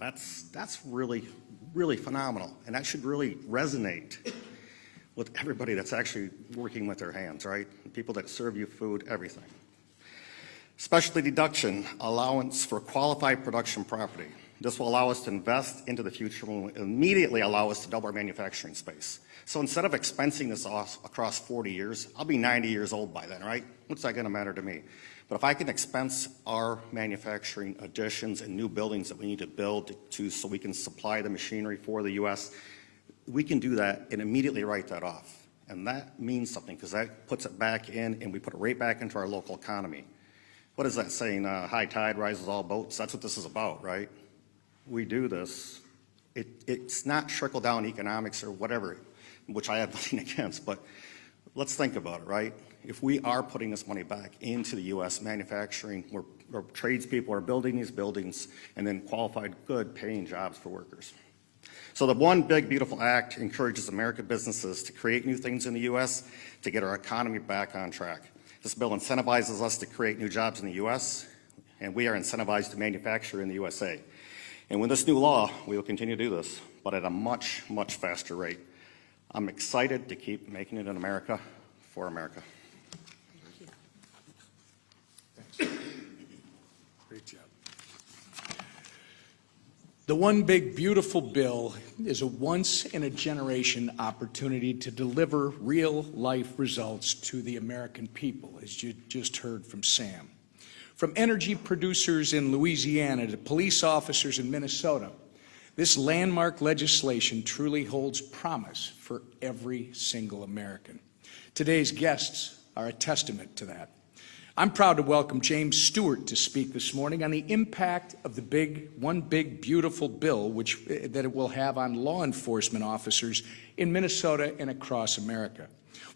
That's really, really phenomenal, and that should really resonate with everybody that's actually working with their hands, right? People that serve you food, everything. Specialty deduction allowance for qualified production property. This will allow us to invest into the future and will immediately allow us to double our manufacturing space. So instead of expensing this across 40 years, I'll be 90 years old by then, right? What's that gonna matter to me? But if I can expense our manufacturing additions and new buildings that we need to build so we can supply the machinery for the US, we can do that and immediately write that off. And that means something because that puts it back in and we put it right back into our local economy. What is that saying? High tide rises all boats. That's what this is about, right? We do this. It's not trickle-down economics or whatever, which I have nothing against, but let's think about it, right? If we are putting this money back into the U.S. manufacturing, where tradespeople are building these buildings and then qualified, good paying jobs for workers. So the One Big Beautiful Act encourages American businesses to create new things in the U.S. to get our economy back on track. This bill incentivizes us to create new jobs in the U.S., and we are incentivized to manufacture in the USA. And with this new law, we will continue to do this, but at a much, much faster rate. I'm excited to keep making it in America for America. Thanks. Great job. The One Big Beautiful Bill is a once-in-a-generation opportunity to deliver real-life results to the American people, as you just heard from Sam. From energy producers in Louisiana to police officers in Minnesota, this landmark legislation truly holds promise for every single American. Today's guests are a testament to that. I'm proud to welcome James Stewart to speak this morning on the impact of the One Big Beautiful Bill that it will have on law enforcement officers in Minnesota and across America.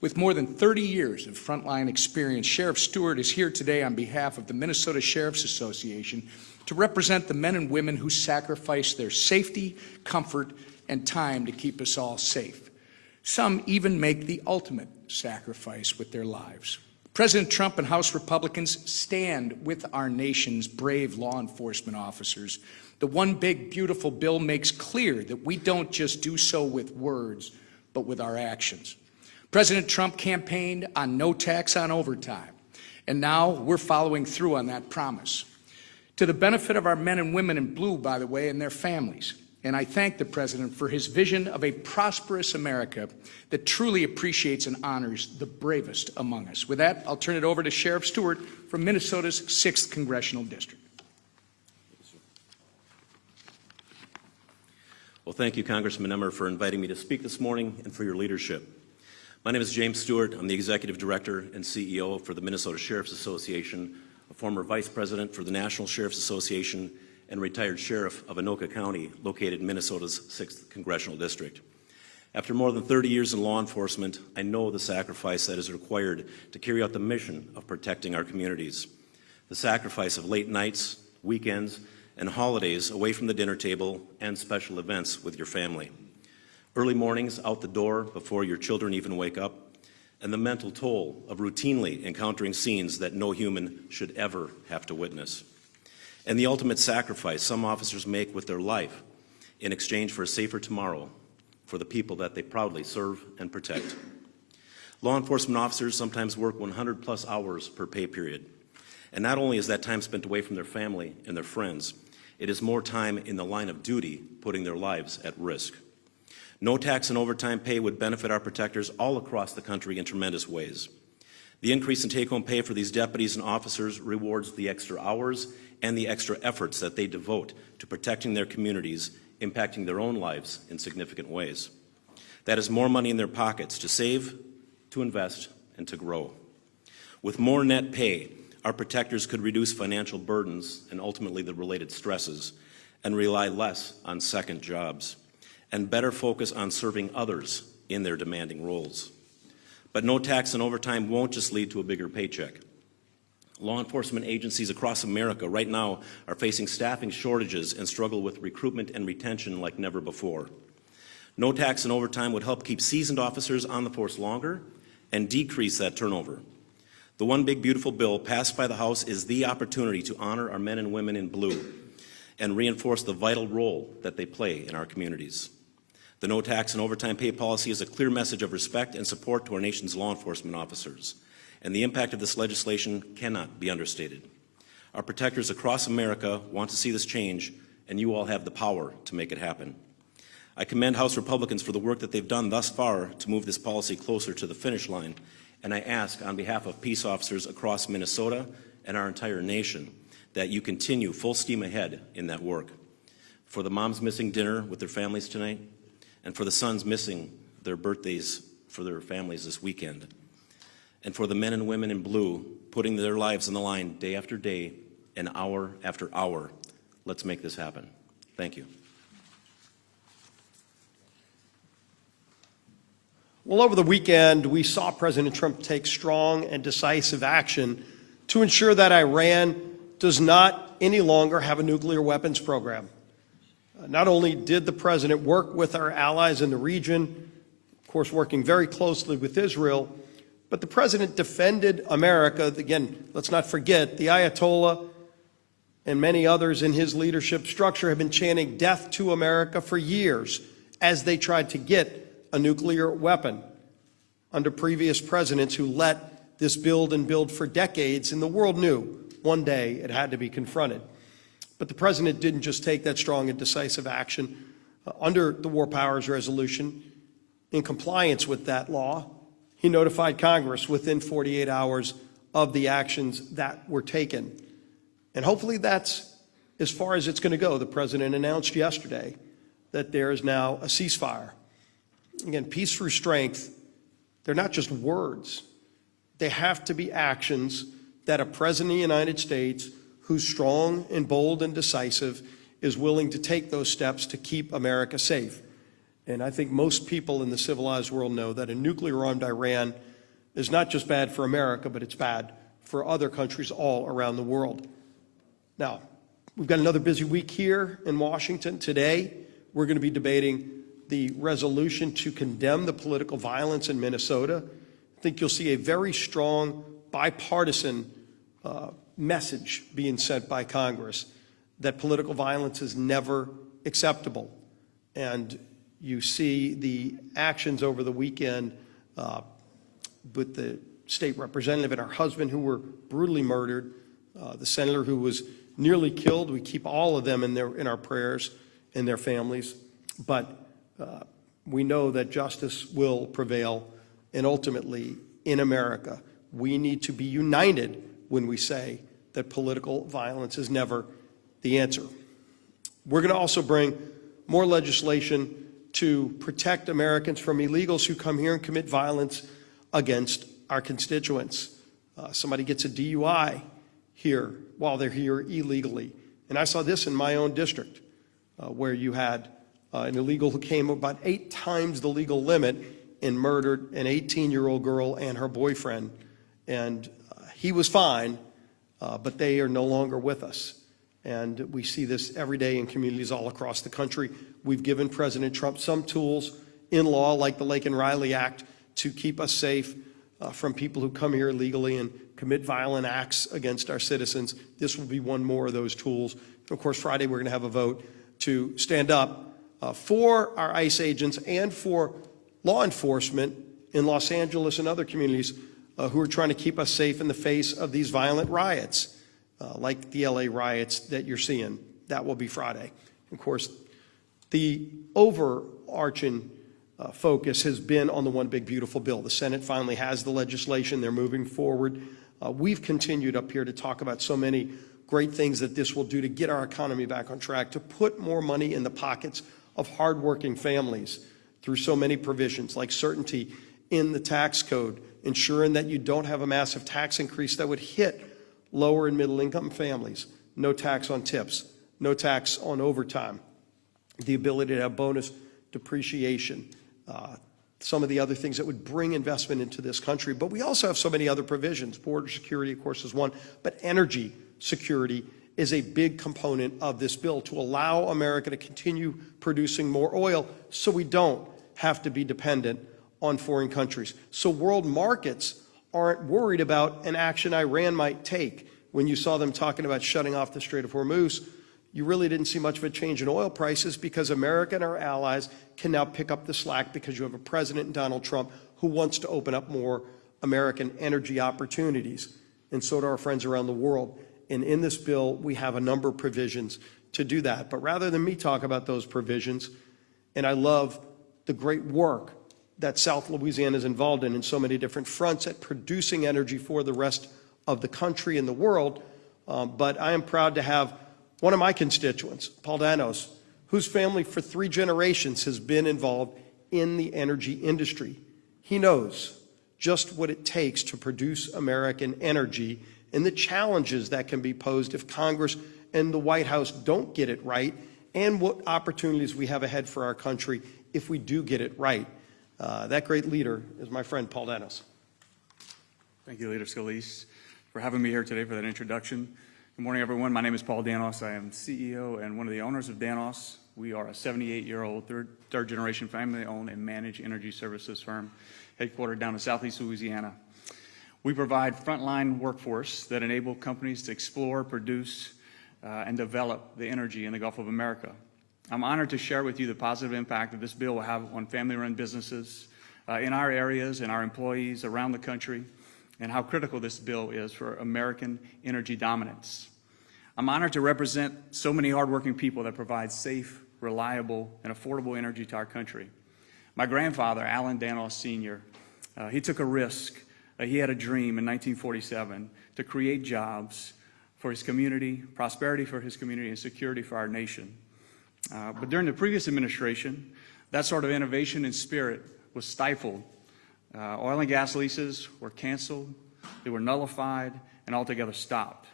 With more than 30 years of frontline experience, Sheriff Stewart is here today on behalf of the Minnesota Sheriff's Association to represent the men and women who sacrifice their safety, comfort, and time to keep us all safe. Some even make the ultimate sacrifice with their lives. President Trump and House Republicans stand with our nation's brave law enforcement officers. The One Big Beautiful Bill makes clear that we don't just do so with words, but with our actions. President Trump campaigned on no tax on overtime, and now we're following through on that promise. To the benefit of our men and women in blue, by the way, and their families. And I thank the President for his vision of a prosperous America that truly appreciates and honors the bravest among us. With that, I'll turn it over to Sheriff Stewart from Minnesota's 6th Congressional District. Well, thank you, Congressman Emmer, for inviting me to speak this morning and for your leadership. My name is James Stewart. I'm the Executive Director and CEO for the Minnesota Sheriff's Association, a former Vice President for the National Sheriff's Association, and retired Sheriff of Anoka County, located in Minnesota's 6th Congressional District. After more than 30 years in law enforcement, I know the sacrifice that is required to carry out the mission of protecting our communities. The sacrifice of late nights, weekends, and holidays away from the dinner table and special events with your family. Early mornings out the door before your children even wake up, and the mental toll of routinely encountering scenes that no human should ever have to witness. And the ultimate sacrifice some officers make with their life in exchange for a safer tomorrow for the people that they proudly serve and protect. Law enforcement officers sometimes work 100+ hours per pay period. And not only is that time spent away from their family and their friends, it is more time in the line of duty, putting their lives at risk. No tax and overtime pay would benefit our protectors all across the country in tremendous ways. The increase in take-home pay for these deputies and officers rewards the extra hours and the extra efforts that they devote to protecting their communities, impacting their own lives in significant ways. That is more money in their pockets to save, to invest, and to grow. With more net pay, our protectors could reduce financial burdens and ultimately the related stresses and rely less on second jobs and better focus on serving others in their demanding roles. But no tax and overtime won't just lead to a bigger paycheck. Law enforcement agencies across America right now are facing staffing shortages and struggle with recruitment and retention like never before. No tax and overtime would help keep seasoned officers on the force longer and decrease that turnover. The One Big Beautiful Bill passed by the House is the opportunity to honor our men and women in blue and reinforce the vital role that they play in our communities. The no tax and overtime pay policy is a clear message of respect and support to our nation's law enforcement officers, and the impact of this legislation cannot be understated. Our protectors across America want to see this change, and you all have the power to make it happen. I commend House Republicans for the work that they've done thus far to move this policy closer to the finish line, and I ask on behalf of peace officers across Minnesota and our entire nation that you continue full steam ahead in that work. For the moms missing dinner with their families tonight, and for the sons missing their birthdays for their families this weekend, and for the men and women in blue putting their lives on the line day after day and hour after hour, let's make this happen. Thank you. Well, over the weekend, we saw President Trump take strong and decisive action to ensure that Iran does not any longer have a nuclear weapons program. Not only did the president work with our allies in the region, of course working very closely with Israel, but the president defended America. Again, let's not forget, the Ayatollah and many others in his leadership structure have been chanting death to America for years as they tried to get a nuclear weapon under previous presidents who let this build and build for decades, and the world knew one day it had to be confronted. But the president didn't just take that strong and decisive action under the War Powers Resolution. In compliance with that law, he notified Congress within 48 hours of the actions that were taken. And hopefully that's as far as it's going to go. The president announced yesterday that there is now a ceasefire. Again, peace through strength, they're not just words. They have to be actions that a president of the United States who's strong and bold and decisive is willing to take those steps to keep America safe. And I think most people in the civilized world know that a nuclear-armed Iran is not just bad for America, but it's bad for other countries all around the world. Now, we've got another busy week here in Washington. Today, we're going to be debating the resolution to condemn the political violence in Minnesota. I think you'll see a very strong bipartisan message being sent by Congress that political violence is never acceptable. And you see the actions over the weekend with the state representative and her husband who were brutally murdered, the senator who was nearly killed. We keep all of them in our prayers and their families. But we know that justice will prevail, and ultimately in America, we need to be united when we say that political violence is never the answer. We're going to also bring more legislation to protect Americans from illegals who come here and commit violence against our constituents. Somebody gets a DUI here while they're here illegally. And I saw this in my own district where you had an illegal who came about 8 times the legal limit and murdered an 18-year-old girl and her boyfriend. And he was fine, but they are no longer with us. And we see this every day in communities all across the country. We've given President Trump some tools in law, like the Lake and Riley Act, to keep us safe from people who come here illegally and commit violent acts against our citizens. This will be one more of those tools. Of course, Friday we're going to have a vote to stand up for our ICE agents and for law enforcement in Los Angeles and other communities who are trying to keep us safe in the face of these violent riots, like the LA riots that you're seeing. That will be Friday. Of course, the overarching focus has been on the one big beautiful bill. The Senate finally has the legislation. They're moving forward. We've continued up here to talk about so many great things that this will do to get our economy back on track, to put more money in the pockets of hardworking families through so many provisions like certainty in the tax code, ensuring that you don't have a massive tax increase that would hit lower and middle income families, no tax on tips, no tax on overtime, the ability to have bonus depreciation, some of the other things that would bring investment into this country. But we also have so many other provisions. Border security, of course, is one, but energy security is a big component of this bill to allow America to continue producing more oil so we don't have to be dependent on foreign countries. So world markets aren't worried about an action Iran might take. When you saw them talking about shutting off the Strait of Hormuz, you really didn't see much of a change in oil prices because America and our allies can now pick up the slack because you have a president, Donald Trump, who wants to open up more American energy opportunities, and so do our friends around the world. And in this bill, we have a number of provisions to do that. But rather than me talk about those provisions, and I love the great work that South Louisiana is involved in so many different fronts at producing energy for the rest of the country and the world, but I am proud to have one of my constituents, Paul Danos, whose family for 3 generations has been involved in the energy industry. He knows just what it takes to produce American energy and the challenges that can be posed if Congress and the White House don't get it right, and what opportunities we have ahead for our country if we do get it right. That great leader is my friend Paul Danos. Thank you, Leader Scalise, for having me here today for that introduction. Good morning, everyone. My name is Paul Danos. I am CEO and one of the owners of Danos. We are a 78-year-old, third-generation family-owned and managed energy services firm headquartered down in southeast Louisiana. We provide frontline workforce that enable companies to explore, produce, and develop the energy in the Gulf of America. I'm honored to share with you the positive impact that this bill will have on family-run businesses in our areas and our employees around the country, and how critical this bill is for American energy dominance. I'm honored to represent so many hardworking people that provide safe, reliable, and affordable energy to our country. My grandfather, Alan Danos Sr., he took a risk. He had a dream in 1947 to create jobs for his community, prosperity for his community, and security for our nation. But during the previous administration, that sort of innovation and spirit was stifled. Oil and gas leases were canceled, they were nullified, and altogether stopped.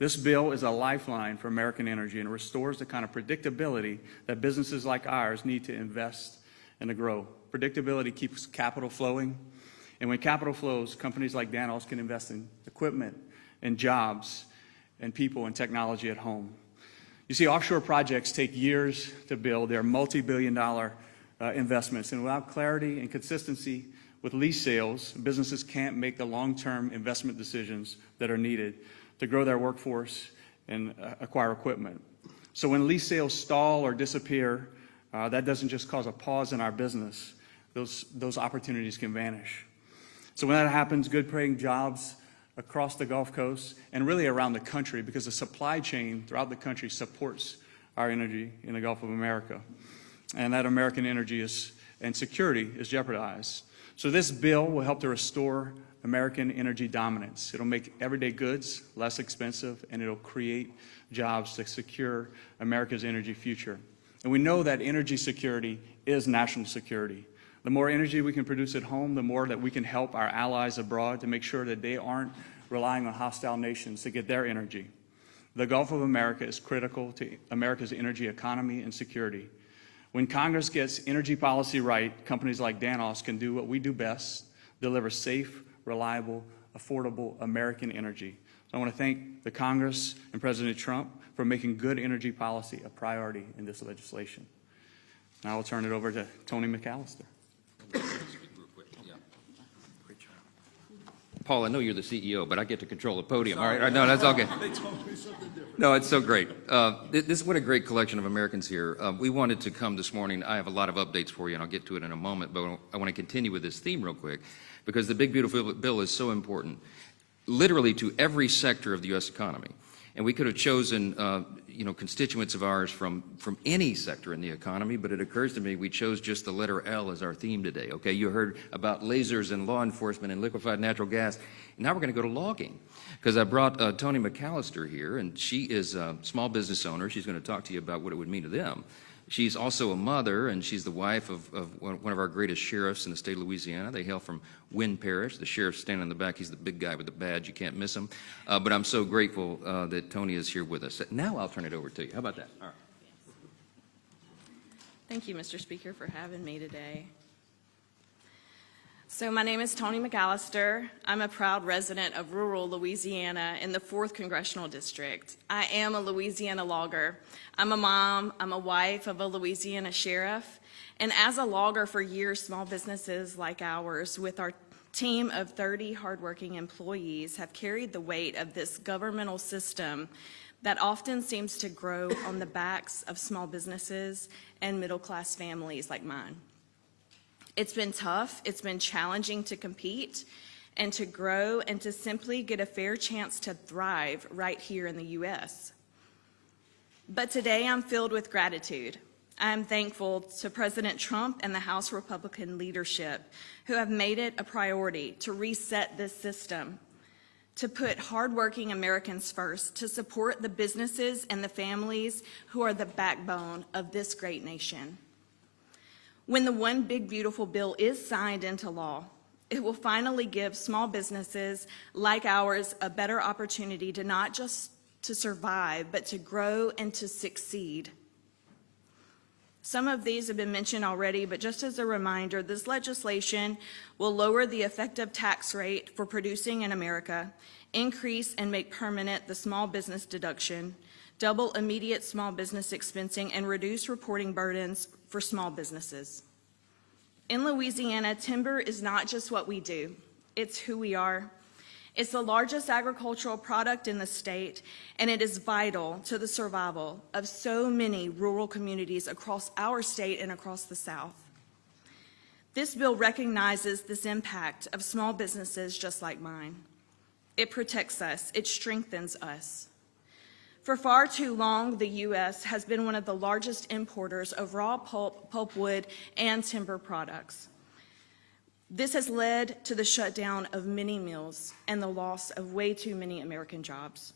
This bill is a lifeline for American energy and restores the kind of predictability that businesses like ours need to invest and to grow. Predictability keeps capital flowing, and when capital flows, companies like Danos can invest in equipment and jobs and people and technology at home. You see, offshore projects take years to build. They're multi-billion-dollar investments, and without clarity and consistency with lease sales, businesses can't make the long-term investment decisions that are needed to grow their workforce and acquire equipment. So when lease sales stall or disappear, that doesn't just cause a pause in our business. Those opportunities can vanish. So when that happens, good paying jobs across the Gulf Coast and really around the country, because the supply chain throughout the country supports our energy in the Gulf of America. And that American energy and security is jeopardized. So this bill will help to restore American energy dominance. It'll make everyday goods less expensive, and it'll create jobs to secure America's energy future. And we know that energy security is national security. The more energy we can produce at home, the more that we can help our allies abroad to make sure that they aren't relying on hostile nations to get their energy. The Gulf of America is critical to America's energy economy and security. When Congress gets energy policy right, companies like Danos can do what we do best, deliver safe, reliable, affordable American energy. So I want to thank the Congress and President Trump for making good energy policy a priority in this legislation. Now I'll turn it over to Tony McAllister. Paul, I know you're the CEO, but I get to control the podium. All right, no, that's all good. No, it's so great. What a great collection of Americans here. We wanted to come this morning. I have a lot of updates for you, and I'll get to it in a moment, but I want to continue with this theme real quick, because the big, beautiful bill is so important, literally to every sector of the U.S. economy. And we could have chosen, constituents of ours from any sector in the economy, but it occurs to me we chose just the letter L as our theme today, okay? You heard about lasers and law enforcement and liquefied natural gas. And now we're going to go to logging, because I brought Tony McAllister here, and she is a small business owner. She's going to talk to you about what it would mean to them. She's also a mother, and she's the wife of one of our greatest sheriffs in the state of Louisiana. They hail from Wynn Parish. The sheriff's standing in the back. He's the big guy with the badge. You can't miss him. But I'm so grateful that Tony is here with us. Now I'll turn it over to you. How about that? All right. Thank you, Mr. Speaker, for having me today. So my name is Tony McAllister. I'm a proud resident of rural Louisiana in the 4th Congressional District. I am a Louisiana logger. I'm a mom, I'm a wife of a Louisiana sheriff, and as a logger for years, small businesses like ours, with our team of 30 hardworking employees, have carried the weight of this governmental system that often seems to grow on the backs of small businesses and middle-class families like mine. It's been tough, it's been challenging to compete and to grow and to simply get a fair chance to thrive right here in the U.S. But today I'm filled with gratitude. I'm thankful to President Trump and the House Republican leadership who have made it a priority to reset this system, to put hardworking Americans first, to support the businesses and the families who are the backbone of this great nation. When the One Big Beautiful Bill is signed into law, it will finally give small businesses like ours a better opportunity to not just to survive, but to grow and to succeed. Some of these have been mentioned already, but just as a reminder, this legislation will lower the effective tax rate for producing in America, increase and make permanent the small business deduction, double immediate small business expensing, and reduce reporting burdens for small businesses. In Louisiana, timber is not just what we do, it's who we are. It's the largest agricultural product in the state, and it is vital to the survival of so many rural communities across our state and across the South. This bill recognizes this impact of small businesses just like mine. It protects us, it strengthens us. For far too long, the U.S. has been one of the largest importers of raw pulp, pulpwood, and timber products. This has led to the shutdown of many mills and the loss of way too many American jobs.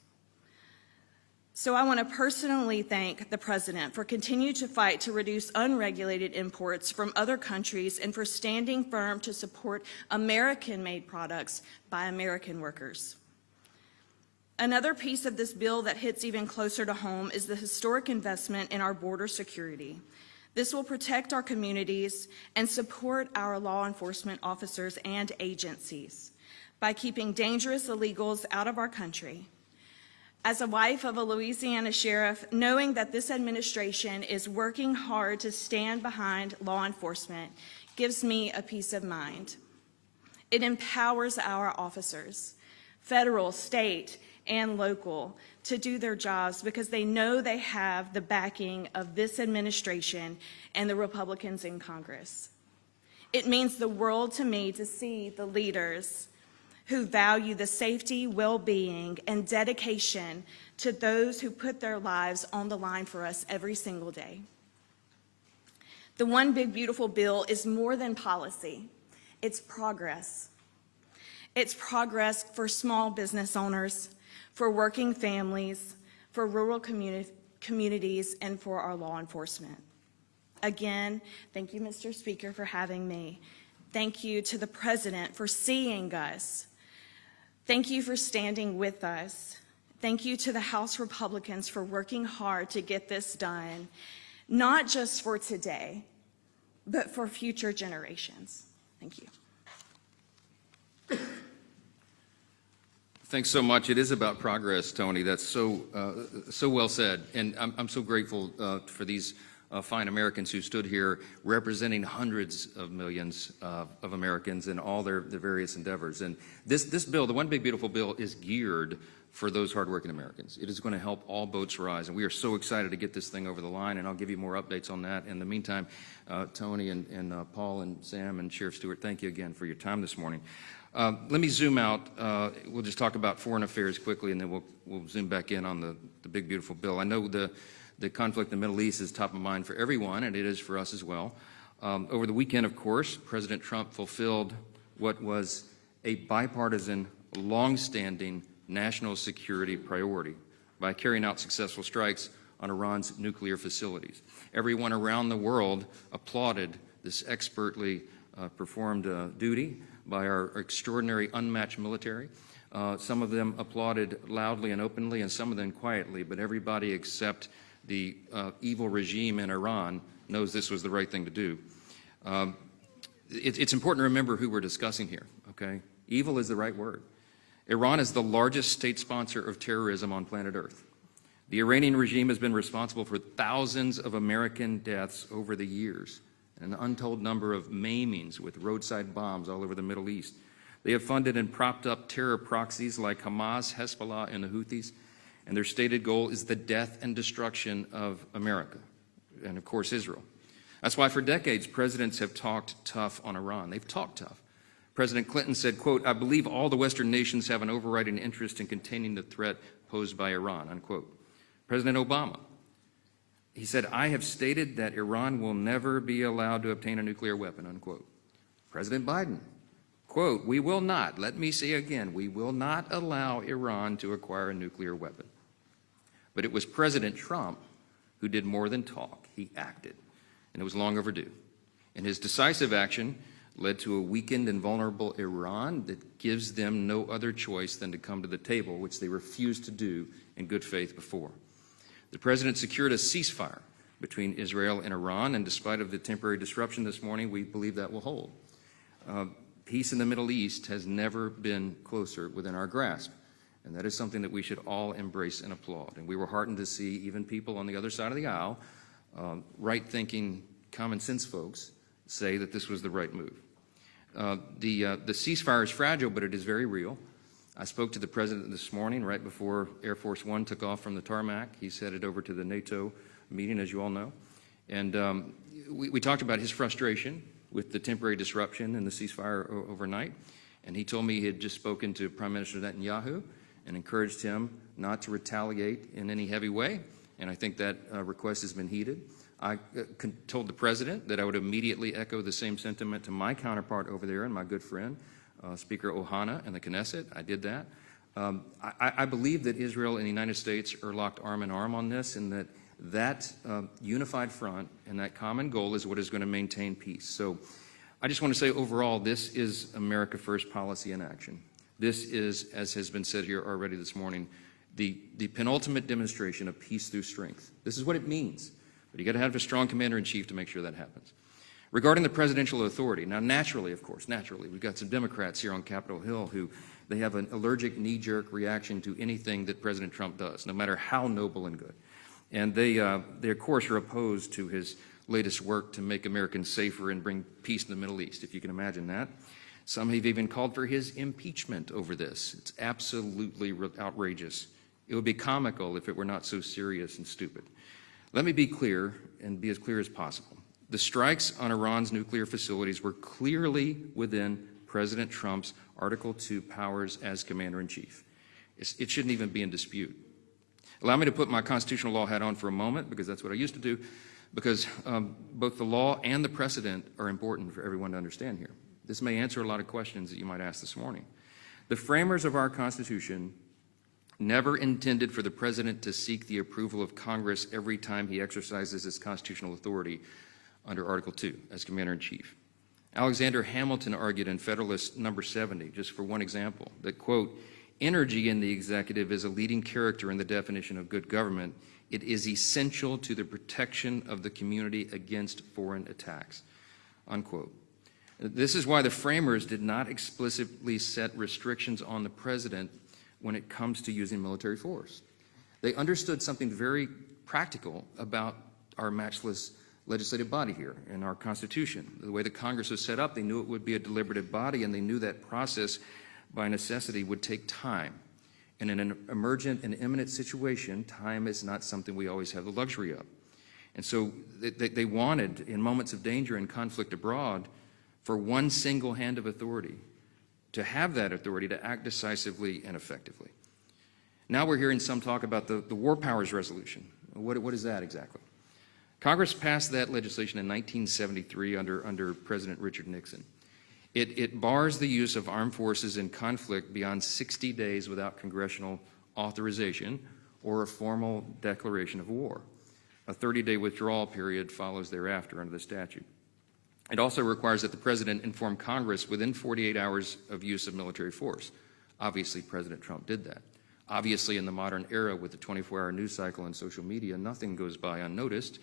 So I want to personally thank the President for continuing to fight to reduce unregulated imports from other countries and for standing firm to support American-made products by American workers. Another piece of this bill that hits even closer to home is the historic investment in our border security. This will protect our communities and support our law enforcement officers and agencies by keeping dangerous illegals out of our country. As a wife of a Louisiana sheriff, knowing that this administration is working hard to stand behind law enforcement gives me a peace of mind. It empowers our officers, federal, state, and local, to do their jobs because they know they have the backing of this administration and the Republicans in Congress. It means the world to me to see the leaders who value the safety, well-being, and dedication to those who put their lives on the line for us every single day. The One Big Beautiful Bill is more than policy. It's progress. It's progress for small business owners, for working families, for rural communities, and for our law enforcement. Again, thank you, Mr. Speaker, for having me. Thank you to the President for seeing us. Thank you for standing with us. Thank you to the House Republicans for working hard to get this done, not just for today, but for future generations. Thank you. Thanks so much. It is about progress, Tony. That's so well said. And I'm so grateful for these fine Americans who stood here representing hundreds of millions of Americans in all their various endeavors. And this bill, the One Big Beautiful Bill, is geared for those hardworking Americans. It is going to help all boats rise. And we are so excited to get this thing over the line. And I'll give you more updates on that. In the meantime, Tony and Paul and Sam and Sheriff Stewart, thank you again for your time this morning. Let me zoom out. We'll just talk about foreign affairs quickly, and then we'll zoom back in on the big, beautiful bill. I know the conflict in the Middle East is top of mind for everyone, and it is for us as well. Over the weekend, of course, President Trump fulfilled what was a bipartisan, long-standing national security priority by carrying out successful strikes on Iran's nuclear facilities. Everyone around the world applauded this expertly performed duty by our extraordinary unmatched military. Some of them applauded loudly and openly, and some of them quietly, but everybody except the evil regime in Iran knows this was the right thing to do. It's important to remember who we're discussing here, okay? Evil is the right word. Iran is the largest state sponsor of terrorism on planet Earth. The Iranian regime has been responsible for thousands of American deaths over the years, and an untold number of maimings with roadside bombs all over the Middle East. They have funded and propped up terror proxies like Hamas, Hezbollah, and the Houthis, and their stated goal is the death and destruction of America, and of course Israel. That's why for decades presidents have talked tough on Iran. They've talked tough. President Clinton said, quote, "I believe all the Western nations have an overriding interest in containing the threat posed by Iran," unquote. President Obama, he said, "I have stated that Iran will never be allowed to obtain a nuclear weapon," unquote. President Biden, quote, "We will not," let me say again, "we will not allow Iran to acquire a nuclear weapon." But it was President Trump who did more than talk. He acted, and it was long overdue. And his decisive action led to a weakened and vulnerable Iran that gives them no other choice than to come to the table, which they refused to do in good faith before. The president secured a ceasefire between Israel and Iran, and despite of the temporary disruption this morning, we believe that will hold. Peace in the Middle East has never been closer within our grasp, and that is something that we should all embrace and applaud. And we were heartened to see even people on the other side of the aisle, right-thinking, common-sense folks, say that this was the right move. The ceasefire is fragile, but it is very real. I spoke to the president this morning right before Air Force One took off from the tarmac. He's headed over to the NATO meeting, as you all know. And we talked about his frustration with the temporary disruption and the ceasefire overnight. And he told me he had just spoken to Prime Minister Netanyahu and encouraged him not to retaliate in any heavy way. And I think that request has been heeded. I told the president that I would immediately echo the same sentiment to my counterpart over there and my good friend, Speaker Ohana and the Knesset. I did that. I believe that Israel and the United States are locked arm in arm on this, and that unified front and that common goal is what is going to maintain peace. So I just want to say overall, this is America First policy in action. This is, as has been said here already this morning, the penultimate demonstration of peace through strength. This is what it means. But you got to have a strong commander-in-chief to make sure that happens. Regarding the presidential authority, now naturally, of course, we've got some Democrats here on Capitol Hill who they have an allergic knee-jerk reaction to anything that President Trump does, no matter how noble and good. And they of course, are opposed to his latest work to make Americans safer and bring peace in the Middle East, if you can imagine that. Some have even called for his impeachment over this. It's absolutely outrageous. It would be comical if it were not so serious and stupid. Let me be clear, and be as clear as possible. The strikes on Iran's nuclear facilities were clearly within President Trump's Article 2 powers as Commander-in-Chief. It shouldn't even be in dispute. Allow me to put my constitutional law hat on for a moment, because that's what I used to do, because both the law and the precedent are important for everyone to understand here. This may answer a lot of questions that you might ask this morning. The framers of our Constitution never intended for the president to seek the approval of Congress every time he exercises his constitutional authority under Article 2 as Commander-in-Chief. Alexander Hamilton argued in Federalist number 70, just for one example, that, quote, "Energy in the executive is a leading character in the definition of good government. It is essential to the protection of the community against foreign attacks," unquote. This is why the framers did not explicitly set restrictions on the president when it comes to using military force. They understood something very practical about our matchless legislative body here in our Constitution. The way the Congress was set up, they knew it would be a deliberative body, and they knew that process by necessity would take time. And in an emergent and imminent situation, time is not something we always have the luxury of. And so they wanted, in moments of danger and conflict abroad, for one single hand of authority to have that authority to act decisively and effectively. Now we're hearing some talk about the War Powers Resolution. What is that exactly? Congress passed that legislation in 1973 under President Richard Nixon. It bars the use of armed forces in conflict beyond 60 days without congressional authorization or a formal declaration of war. A 30-day withdrawal period follows thereafter under the statute. It also requires that the president inform Congress within 48 hours of use of military force. Obviously, President Trump did that. Obviously, in the modern era with the 24-hour news cycle and social media, nothing goes by unnoticed.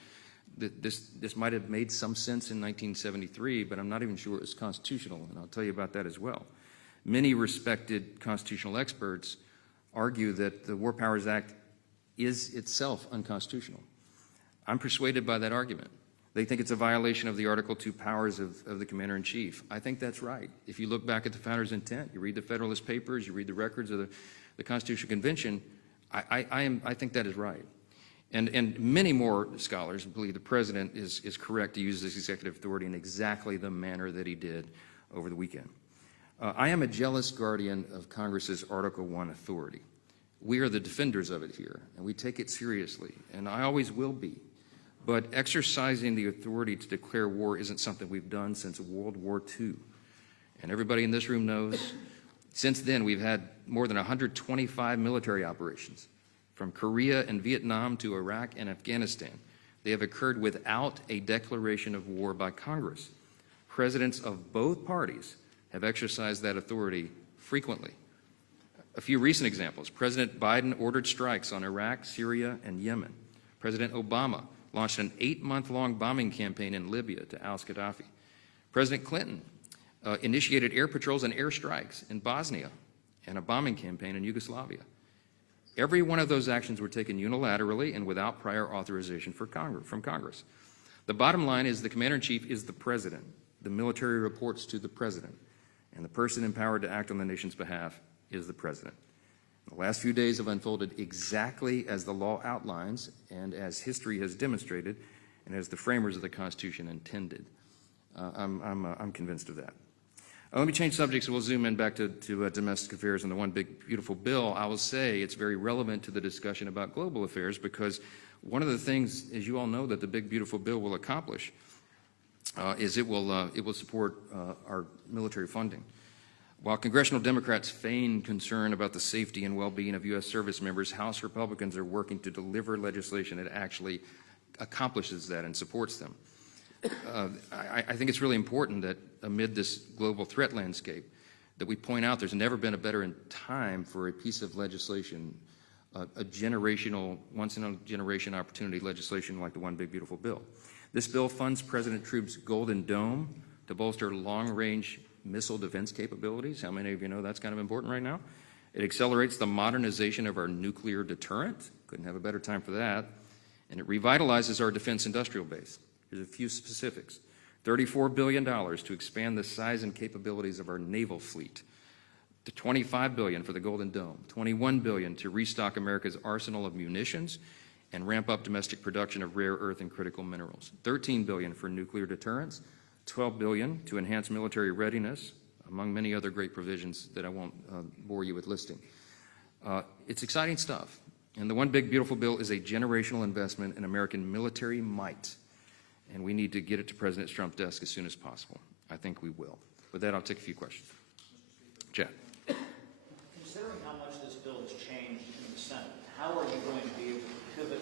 This might have made some sense in 1973, but I'm not even sure it was constitutional, and I'll tell you about that as well. Many respected constitutional experts argue that the War Powers Act is itself unconstitutional. I'm persuaded by that argument. They think it's a violation of the Article 2 powers of the Commander-in-Chief. I think that's right. If you look back at the Founders' intent, you read the Federalist Papers, you read the records of the Constitutional Convention, I think that is right. And many more scholars believe the president is correct to use this executive authority in exactly the manner that he did over the weekend. I am a jealous guardian of Congress's Article I authority. We are the defenders of it here, and we take it seriously, and I always will be. But exercising the authority to declare war isn't something we've done since World War II. And everybody in this room knows, since then we've had more than 125 military operations. From Korea and Vietnam to Iraq and Afghanistan, they have occurred without a declaration of war by Congress. Presidents of both parties have exercised that authority frequently. A few recent examples: President Biden ordered strikes on Iraq, Syria, and Yemen. President Obama launched an 8-month-long bombing campaign in Libya to oust Gaddafi. President Clinton initiated air patrols and air strikes in Bosnia and a bombing campaign in Yugoslavia. Every one of those actions were taken unilaterally and without prior authorization from Congress. The bottom line is the commander-in-chief is the president. The military reports to the president, and the person empowered to act on the nation's behalf is the president. The last few days have unfolded exactly as the law outlines and as history has demonstrated and as the framers of the Constitution intended. I'm convinced of that. Let me change subjects and we'll zoom in back to domestic affairs and the one big beautiful bill. I will say it's very relevant to the discussion about global affairs because one of the things, as you all know, that the big beautiful bill will accomplish is it will support our military funding. While congressional Democrats feign concern about the safety and well-being of U.S. service members, House Republicans are working to deliver legislation that actually accomplishes that and supports them. I think it's really important that amid this global threat landscape that we point out there's never been a better time for a piece of legislation, a generational, once-in-a-generation opportunity legislation like the One Big Beautiful Bill. This bill funds President Trump's Golden Dome to bolster long-range missile defense capabilities. How many of you know that's kind of important right now? It accelerates the modernization of our nuclear deterrent. Couldn't have a better time for that. And it revitalizes our defense industrial base. Here's a few specifics. $34 billion to expand the size and capabilities of our naval fleet. To $25 billion for the Golden Dome. $21 billion to restock America's arsenal of munitions and ramp up domestic production of rare earth and critical minerals. $13 billion for nuclear deterrence. $12 billion to enhance military readiness, among many other great provisions that I won't bore you with listing. It's exciting stuff. And the One Big Beautiful Bill is a generational investment in American military might. And we need to get it to President Trump's desk as soon as possible. I think we will. With that, I'll take a few questions. Chad. Considering how much this bill has changed in the Senate, how are you going to be able to pivot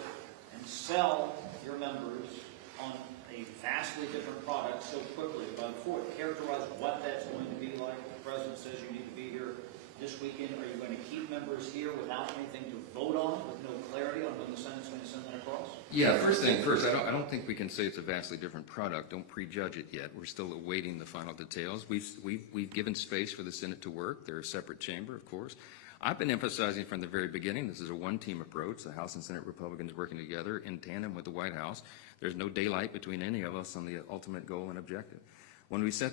and sell your members on a vastly different product so quickly? But before characterize what that's going to be like. The president says you need to be here this weekend. Are you going to keep members here without anything to vote on, with no clarity on when the Senate's going to send that across? Yeah, first thing first, I don't think we can say it's a vastly different product. Don't prejudge it yet. We're still awaiting the final details. We've given space for the Senate to work. They're a separate chamber, of course. I've been emphasizing from the very beginning, this is a one-team approach, the House and Senate Republicans working together in tandem with the White House. There's no daylight between any of us on the ultimate goal and objective. When we set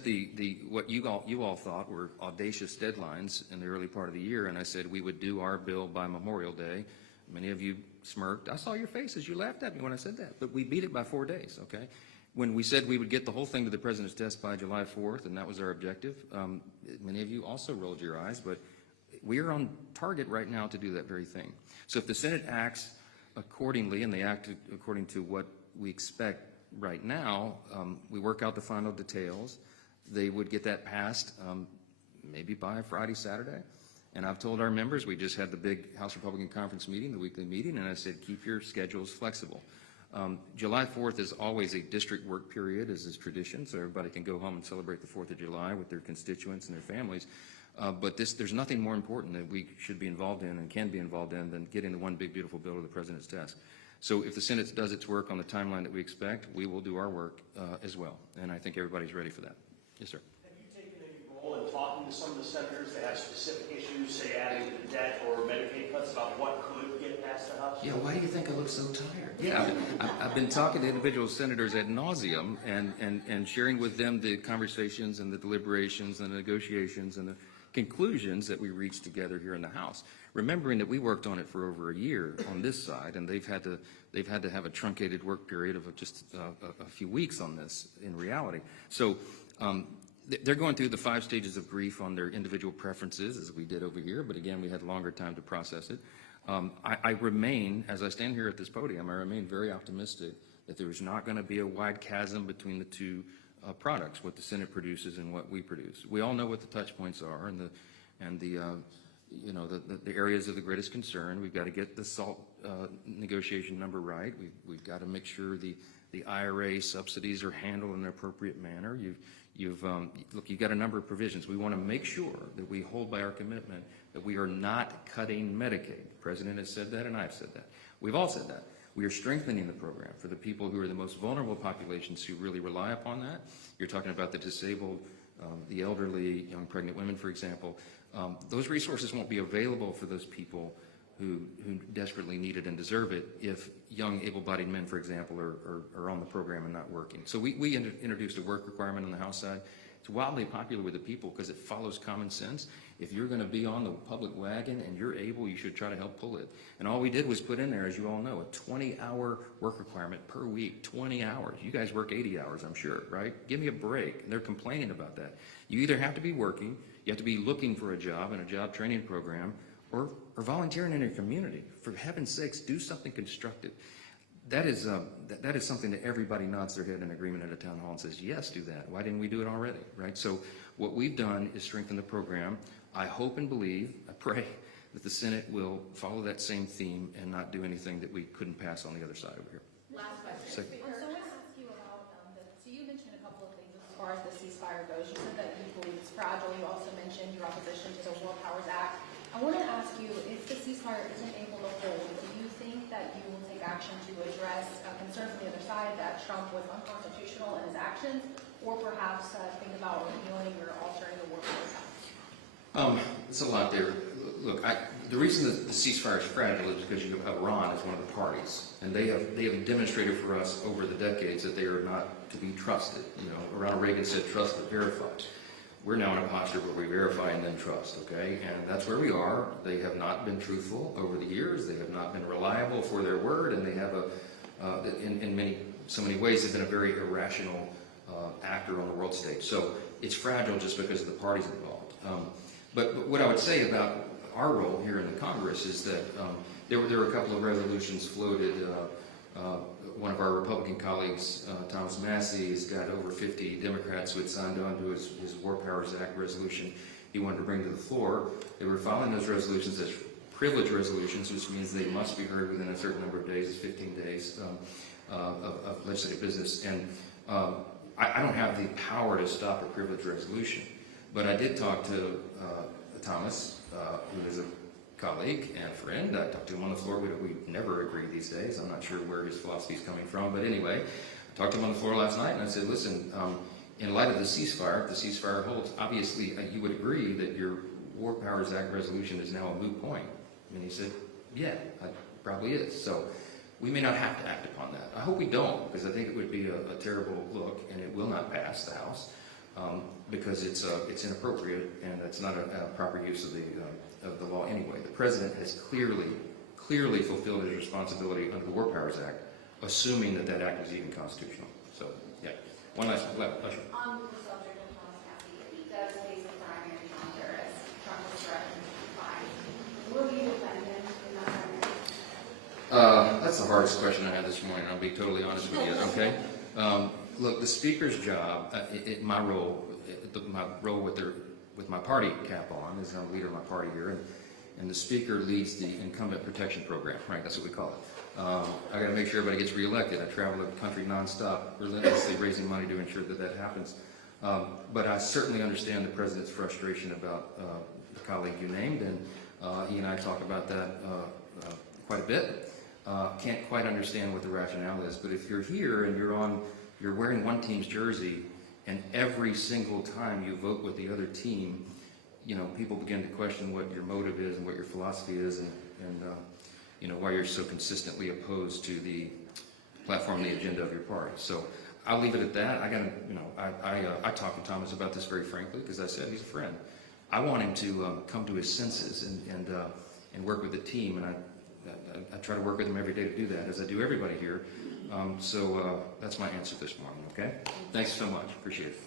what you all thought were audacious deadlines in the early part of the year, and I said we would do our bill by Memorial Day, many of you smirked. I saw your faces. You laughed at me when I said that. But we beat it by 4 days, okay? When we said we would get the whole thing to the president's desk by July 4th, and that was our objective, many of you also rolled your eyes, but we are on target right now to do that very thing. So if the Senate acts accordingly, and they act according to what we expect right now, we work out the final details. They would get that passed maybe by Friday, Saturday. And I've told our members, we just had the big House Republican Conference meeting, the weekly meeting, and I said, keep your schedules flexible. July 4th is always a district work period, as is tradition, so everybody can go home and celebrate the 4th of July with their constituents and their families. But there's nothing more important that we should be involved in and can be involved in than getting the One Big Beautiful Bill to the president's desk. So if the Senate does its work on the timeline that we expect, we will do our work as well. And I think everybody's ready for that. Yes, sir. Have you taken any role in talking to some of the senators that have specific issues, say adding to the debt or Medicaid cuts, about what could get passed the House? Yeah, why do you think I look so tired? Yeah, I've been talking to individual senators ad nauseum and sharing with them the conversations and the deliberations and the negotiations and the conclusions that we reached together here in the House, remembering that we worked on it for over a year on this side, and they've had to have a truncated work period of just a few weeks on this in reality. So they're going through the 5 stages of grief on their individual preferences, as we did over here, but again, we had longer time to process it. I remain, as I stand here at this podium, I remain very optimistic that there is not going to be a wide chasm between the two products, what the Senate produces and what we produce. We all know what the touch points are and the areas of the greatest concern. We've got to get the SALT negotiation number right. We've got to make sure the IRA subsidies are handled in an appropriate manner. You've got a number of provisions. We want to make sure that we hold by our commitment that we are not cutting Medicaid. The President has said that, and I've said that. We've all said that. We are strengthening the program for the people who are the most vulnerable populations who really rely upon that. You're talking about the disabled, the elderly, young pregnant women, for example. Those resources won't be available for those people who desperately need it and deserve it if young able-bodied men, for example, are on the program and not working. So we introduced a work requirement on the House side. It's wildly popular with the people because it follows common sense. If you're going to be on the public wagon and you're able, you should try to help pull it. And all we did was put in there, as you all know, a 20-hour work requirement per week, 20 hours. You guys work 80 hours, I'm sure, right? Give me a break. And they're complaining about that. You either have to be working, you have to be looking for a job in a job training program, or volunteering in your community. For heaven's sakes, do something constructive. That is something that everybody nods their head in agreement at a town hall and says, yes, do that. Why didn't we do it already, right? So what we've done is strengthen the program. I hope and believe, I pray, that the Senate will follow that same theme and not do anything that we couldn't pass on the other side over here. Last question. So I want to ask you about, so you mentioned a couple of things as far as the ceasefire goes. You said that you believe it's fragile. You also mentioned your opposition to the War Powers Act. I want to ask you, if the ceasefire isn't able to hold, do you think that you will take action to address concerns from the other side that Trump was unconstitutional in his actions, or perhaps think about repealing or altering the War Powers Act? It's a lot there. Look, the reason that the ceasefire is fragile is because you have Iran as one of the parties, and they have demonstrated for us over the decades that they are not to be trusted. You know, Ronald Reagan said, "Trust but verify." We're now in a posture where we verify and then trust. Okay, and that's where we are. They have not been truthful over the years. They have not been reliable for their word, and they have in so many ways, they've been a very irrational actor on the world stage. So it's fragile just because of the parties involved. But what I would say about our role here in the Congress is that there were a couple of resolutions floated. One of our Republican colleagues, Thomas Massey, has got over 50 Democrats who had signed on to his War Powers Act resolution he wanted to bring to the floor. They were filing those resolutions as privilege resolutions, which means they must be heard within a certain number of days, 15 days of legislative business. And I don't have the power to stop a privilege resolution, but I did talk to Thomas, who is a colleague and friend. I talked to him on the floor. We never agree these days. I'm not sure where his philosophy is coming from, but anyway, I talked to him on the floor last night, and I said, listen, in light of the ceasefire, if the ceasefire holds, obviously you would agree that your War Powers Act resolution is now a moot point. And he said, yeah, it probably is. So we may not have to act upon that. I hope we don't, because I think it would be a terrible look, and it will not pass the House. Because it's inappropriate, and it's not a proper use of the law anyway. The President has clearly fulfilled his responsibility under the War Powers Act, assuming that act is even constitutional. So, yeah. One last question. On the subject of Thomas Massey, if he does face a primary counter as Trump was threatened to fight, will you defend him in that primary? That's the hardest question I had this morning. I'll be totally honest with you. Okay. Look, the Speaker's job, my role with my party cap on, is I'm the leader of my party here, and the Speaker leads the Incumbent Protection Program, right? That's what we call it. I got to make sure everybody gets reelected. I travel the country nonstop, relentlessly raising money to ensure that happens. But I certainly understand the President's frustration about the colleague you named, and he and I talk about that quite a bit. Can't quite understand what the rationale is, but if you're here and you're wearing one team's jersey, and every single time you vote with the other team, you know, people begin to question what your motive is and what your philosophy is, and you know, why you're so consistently opposed to the platform, the agenda of your party. So I'll leave it at that. I talked to Thomas about this very frankly, because I said he's a friend. I want him to come to his senses and work with the team, and I try to work with him every day to do that, as I do everybody here. So that's my answer this morning, okay? Thanks so much. Appreciate it.